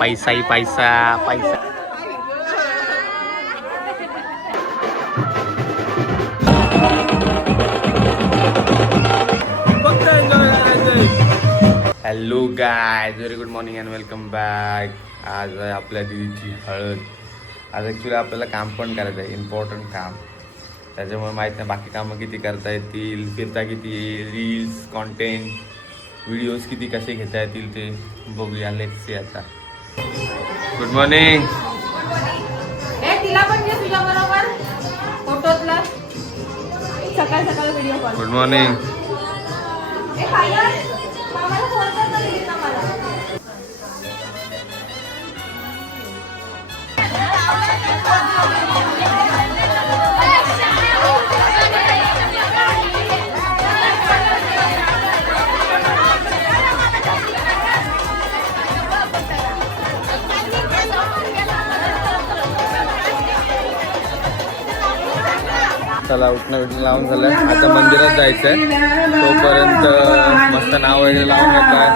पैसा ही पैसा पैसा. Hello guys, very good morning and welcome back. आज आहे आपल्या दिदीची हळद. आज ॲक्च्युली आपल्याला काम पण करायचं आहे, इम्पॉर्टंट काम. त्याच्यामुळे माहीत नाही बाकी कामं किती करता येतील, फिरता किती येईल, रील्स कॉन्टेंट व्हिडिओज किती कसे घेता येतील ते बघूया. लेट्स सी आता. Good morning. तिला पण घे तुझ्या बरोबर फोटोतला सकाळ सकाळ व्हिडिओ कॉल. Good morning. मामाला फोन कर ना दिली ना मला. चला उठणं बिटणं लावून झालं. आता मंदिरात जायचं आहे. तोपर्यंत मस्त नाव वगैरे लावून घेत आहे.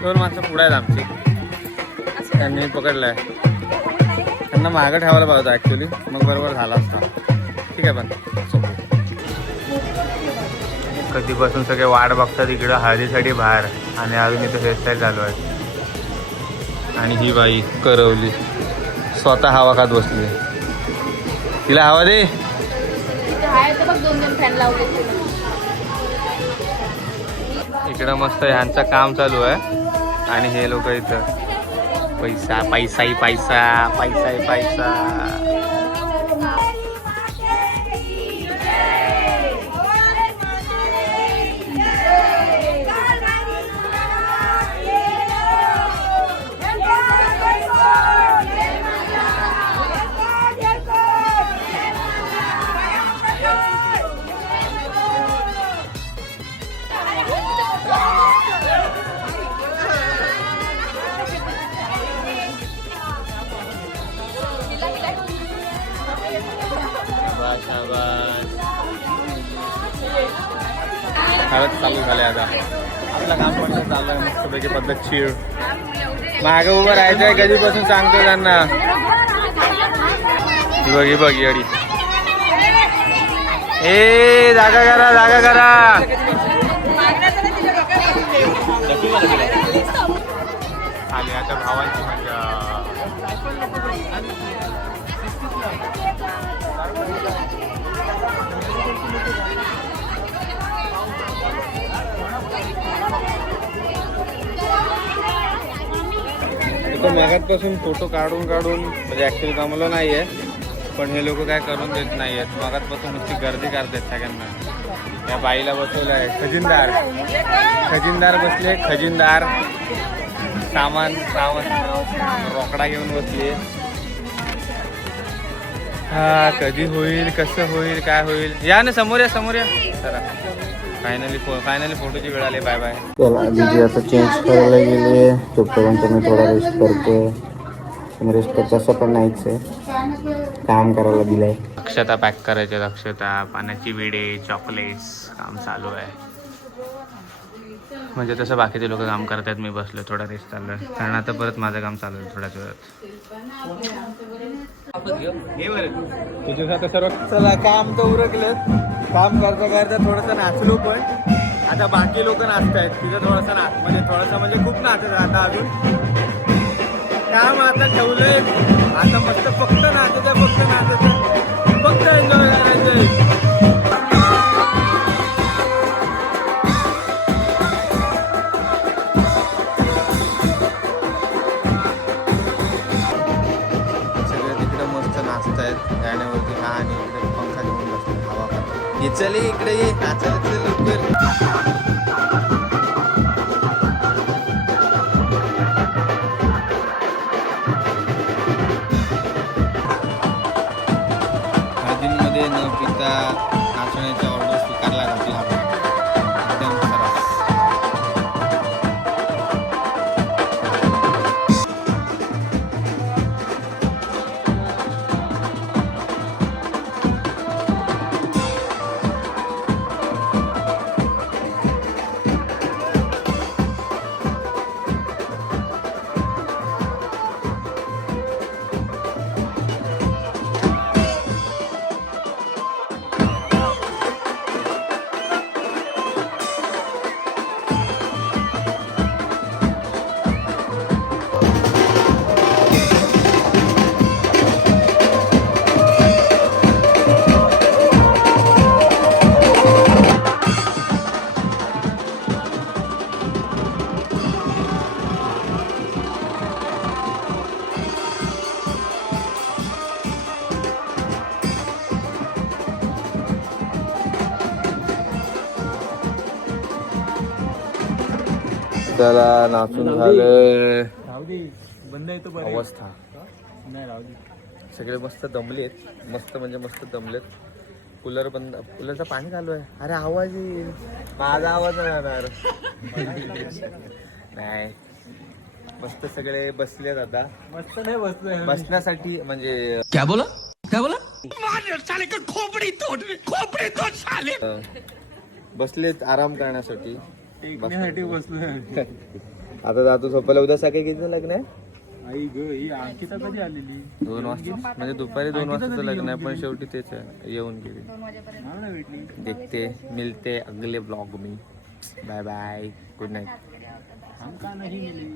दोन माणसं पुढे आहेत आमची, त्यांनी पकडलंय. त्यांना मागं ठेवायला पाहिजे ॲक्च्युली, मग बरोबर झाला असता. ठीक आहे. पण कधीपासून सगळे वाट बघतात इकडं हळदीसाठी बाहेर, आणि अजून इथं हेअरस्टाईल चालू आहे. आणि ही बाई करवली स्वतः हवा खात बसली. तिला हवा दे. इकडं मस्त ह्यांचं काम चालू आहे आणि हे लोक इथं पैसा पैसा ही पैसा पैसा ही पैसा. हळद चालू झाले. आता आपलं काम पण चालू आहे मस्तपैकी पद्धतशीर. मागे उभं राहायचं आहे कधीपासून सांगतो त्यांना. ही बघ येडी. ए जागा करा जागा करा. आली आता भावांची मजा. इथं मागातपासून फोटो काढून म्हणजे ॲक्च्युली कामाला नाही आहे, पण हे लोक काय करून देत नाही आहेत. मागातपासून नुसती गर्दी करतात सगळ्यांना. या बाईला बसवलं आहे खजिनदार बसले. खजिनदार सामान रोकडा घेऊन बसले. हा कधी होईल, कसं होईल, काय होईल. या ना समोर या चला. फायनली फोटोची वेळ आली. Bye bye. चला दीदी आता चेंज करायला गेले. तोपर्यंत मी थोडा रेस्ट करतोय. पण रेस्ट करतो असं पण नाहीच आहे, काम करायला दिलंय. अक्षता पॅक करायचे. अक्षता, पाण्याची विडे, चॉकलेट्स काम चालू आहे. म्हणजे तसं बाकीचे लोक काम करतात, मी बसलो थोडा रेस्ट चालू आहे. कारण आता परत माझं काम चालू आहे थोड्याच वेळात. तुझ्या सर्व चला काम तर उरकलं. काम करता थोडंसं नाचलो, पण आता बाकी लोक नाचतायत. तिथं थोडंसं म्हणजे खूप नाचत आता. अजून काम आता ठेवलंय. आता मस्त फक्त नाचायचं फक्त एन्जॉय करायचं. गाण्यावरती हा आणि इकडे पंखा घेऊन बसतो हवा खात. ये चले इकडे ये नाचायला लवकर. त्या नाचण्याच्या ऑर्डर स्वीकारला जातील आपण एकदम सरस. त्याला नाचून झालं बंद आहे तो बरं. अवस्था. नाही राहू दे. सगळे मस्त दमलेत, मस्त म्हणजे मस्त दमलेत. कूलर बंद, कूलरचं पाणी चालू आहे. अरे आवाज येईल, माझा आवाज नाही येणार. नाही, मस्त सगळे बसलेत आता. मस्त नाही बसलोय. बसण्यासाठी म्हणजे क्या बोला क्या बोला बसलेत आराम करण्यासाठी. टेकण्यासाठी बसलोय. आता जातो झोपायला. उद्या सकाळी किती लग्न आहे? आई ग ही अंकिता कधी आलेली? 2 वाजता, म्हणजे दुपारी 2 वाजताचं लग्न आहे, पण शेवटी तेच आहे, येऊन गेली. मला नाही भेटली. देखते मिलते अगले ब्लॉग में. Bye bye, good night. हम का नाही मिली.